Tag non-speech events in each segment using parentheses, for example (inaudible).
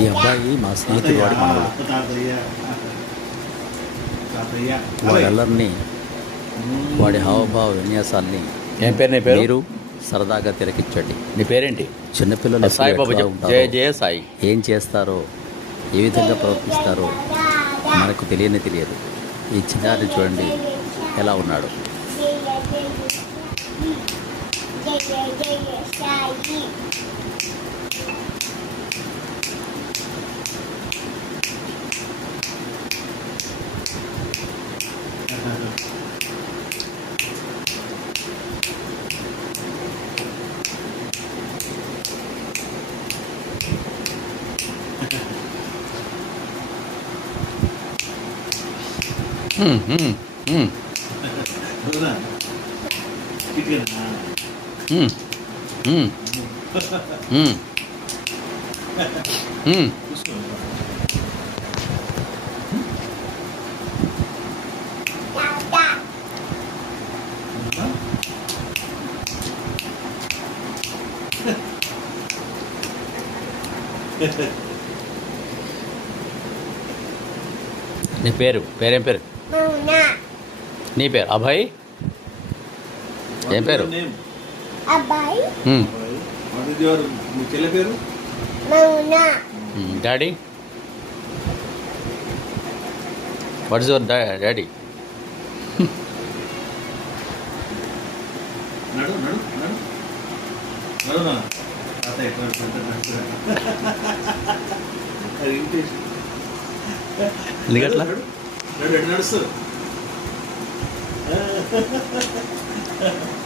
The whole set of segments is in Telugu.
ఈ అబ్బాయి మా స్నేహితుడు వాడి మనవడు వాడల్లరిని వాడి హావభావ విన్యాసాల్ని ఏం పేరు నీ పేరు? మీరు సరదాగా తిరకిచ్చండి నీ పేరేంటి? చిన్నపిల్లలు సాయి బాబా జయ సాయి. ఏం చేస్తారో ఏ విధంగా ప్రవర్తిస్తారో మనకు తెలియని తెలియదు. ఈ చిన్నారిని చూడండి ఎలా ఉన్నాడు. జయ జయ జయ సాయి హ్మ్, హ్మ్, హ్మ్, అవునా? ఇటుకనా? హ్మ్, హ్మ్, హ్మ్, హ్మ్. చూసుకో. తాత అవునా? నీ పేరు పేరేం పేరు మౌనా నీ పేరు? అభయ్? ఏం పేరు? Mouna hmm. Daddy? What is your daddy. ఎందుకట్లా నడు, (laughs)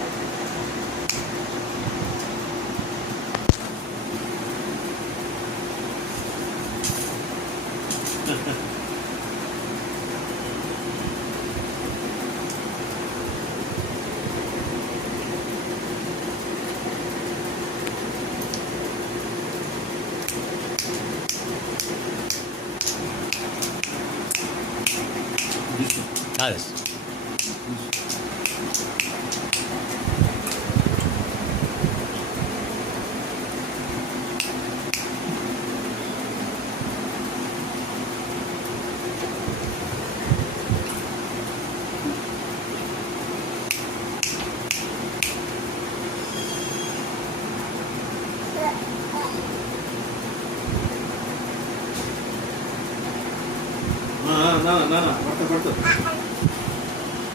Alles. না না না না